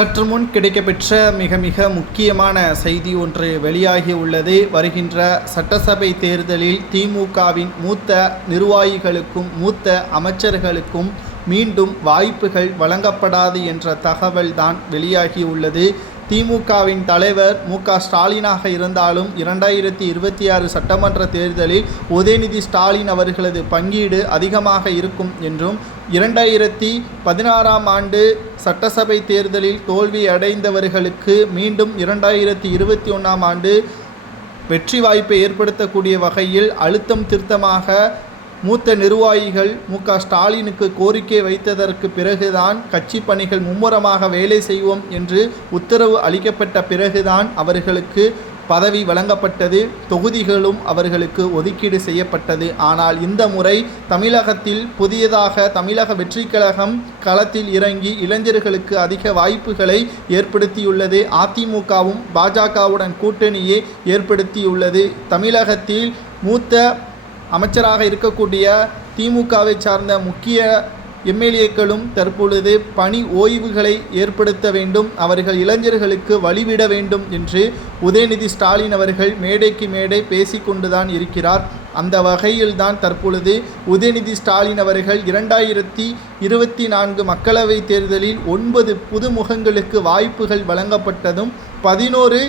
சற்று முன் கிடைக்கப்பெற்ற மிக மிக முக்கியமான செய்தி ஒன்று வெளியாகி உள்ளது. வருகின்ற சட்டசபை தேர்தலில் திமுகவின் மூத்த நிர்வாகிகளுக்கும் மூத்த அமைச்சர்களுக்கும் மீண்டும் வாய்ப்புகள் வழங்கப்படாது என்ற தகவல்தான் வெளியாகியுள்ளது திமுகவின் தலைவர் மு. க. ஸ்டாலினாக இருந்தாலும் இரண்டாயிரத்தி இருபத்தி ஆறு சட்டமன்ற தேர்தலில் உதயநிதி ஸ்டாலின் அவர்களது பங்கீடு அதிகமாக இருக்கும் என்றும் இரண்டாயிரத்தி பதினாறாம் ஆண்டு சட்டசபை தேர்தலில் தோல்வி அடைந்தவர்களுக்கு மீண்டும் இரண்டாயிரத்தி இருபத்தி ஒன்றாம் ஆண்டு வெற்றி வாய்ப்பை ஏற்படுத்தக்கூடிய வகையில் அழுத்தம் திருத்தமாக மூத்த நிர்வாகிகள் மு. க. ஸ்டாலினுக்கு கோரிக்கை வைத்ததற்கு பிறகுதான் கட்சி பணிகள் மும்முரமாக வேலை செய்வோம் என்று உத்தரவு அளிக்கப்பட்ட பிறகுதான் அவர்களுக்கு பதவி வழங்கப்பட்டது. தொகுதிகளும் அவர்களுக்கு ஒதுக்கீடு செய்யப்பட்டது. ஆனால் இந்த முறை தமிழகத்தில் புதியதாக தமிழக வெற்றிக் கழகம் களத்தில் இறங்கி இளைஞர்களுக்கு அதிக வாய்ப்புகளை ஏற்படுத்தியுள்ளது. அதிமுகவும் பாஜகவுடன் கூட்டணியை ஏற்படுத்தியுள்ளது. தமிழகத்தில் மூத்த அமைச்சராக இருக்கக்கூடிய திமுகவை சார்ந்த முக்கிய எம்எல்ஏக்களும் தற்பொழுது பணி ஓய்வுகளை ஏற்படுத்த வேண்டும் அவர்கள் இளைஞர்களுக்கு வழிவிட வேண்டும் என்று உதயநிதி ஸ்டாலின் அவர்கள் மேடைக்கு மேடை பேசிக்கொண்டுதான் இருக்கிறார். அந்த வகையில்தான் தற்பொழுது உதயநிதி ஸ்டாலின் அவர்கள் இரண்டாயிரத்தி இருபத்தி நான்கு மக்களவைத் தேர்தலில் ஒன்பது புதுமுகங்களுக்கு வாய்ப்புகள் வழங்கப்பட்டதும் பதினோரு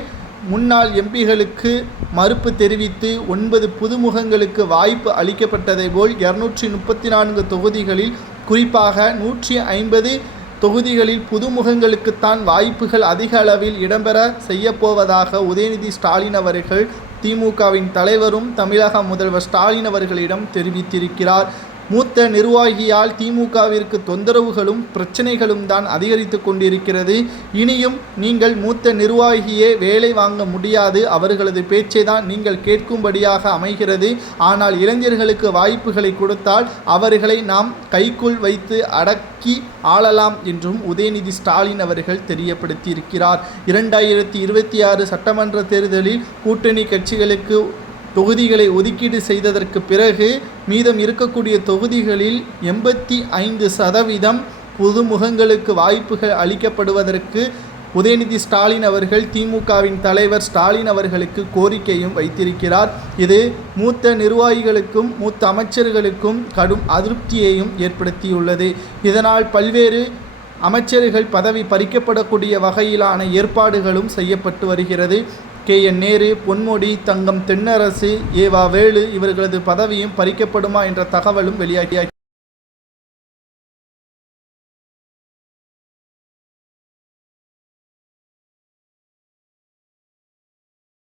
முன்னாள் எம்பிகளுக்கு மறுப்பு தெரிவித்து ஒன்பது புதுமுகங்களுக்கு வாய்ப்பு அளிக்கப்பட்டதை போல் இருநூற்றி முப்பத்தி நான்கு தொகுதிகளில் குறிப்பாக நூற்றி ஐம்பது தொகுதிகளில் புதுமுகங்களுக்குத்தான் வாய்ப்புகள் அதிக அளவில் இடம்பெற செய்யப்போவதாக உதயநிதி ஸ்டாலின் அவர்கள் திமுகவின் தலைவரும் தமிழக முதல்வர் ஸ்டாலின் அவர்களிடம் தெரிவித்திருக்கிறார். மூத்த நிர்வாகியால் திமுகவிற்கு தொந்தரவுகளும் பிரச்சனைகளும் தான் அதிகரித்து கொண்டிருக்கிறது. இனியும் நீங்கள் மூத்த நிர்வாகியே வேலை வாங்க முடியாது. அவர்களது பேச்சை தான் நீங்கள் கேட்கும்படியாக அமைகிறது. ஆனால் இளைஞர்களுக்கு வாய்ப்புகளை கொடுத்தால் அவர்களை நாம் கைக்குள் வைத்து அடக்கி ஆளலாம் என்றும் உதயநிதி ஸ்டாலின் அவர்கள் தெரியப்படுத்தியிருக்கிறார். இரண்டாயிரத்தி இருபத்தி ஆறு சட்டமன்ற தேர்தலில் கூட்டணி கட்சிகளுக்கு தொகுதிகளை ஒதுக்கீடு செய்ததற்கு பிறகு மீதம் இருக்கக்கூடிய தொகுதிகளில் எண்பத்தி ஐந்து சதவீதம் புதுமுகங்களுக்கு வாய்ப்புகள் அளிக்கப்படுவதற்கு உதயநிதி ஸ்டாலின் அவர்கள் திமுகவின் தலைவர் ஸ்டாலின் அவர்களுக்கு கோரிக்கையும் வைத்திருக்கிறார். இது மூத்த நிர்வாகிகளுக்கும் மூத்த அமைச்சர்களுக்கும் கடும் அதிருப்தியையும் ஏற்படுத்தியுள்ளது. இதனால் பல்வேறு அமைச்சர்கள் பதவி பறிக்கப்படக்கூடிய வகையிலான ஏற்பாடுகளும் செய்யப்பட்டு வருகிறது. கே. என். நேரு பொன்முடி தங்கம் தென்னரசு ஏவா வேலு இவர்களது பதவியும் பறிக்கப்படுமா என்ற தகவலும் வெளியாகி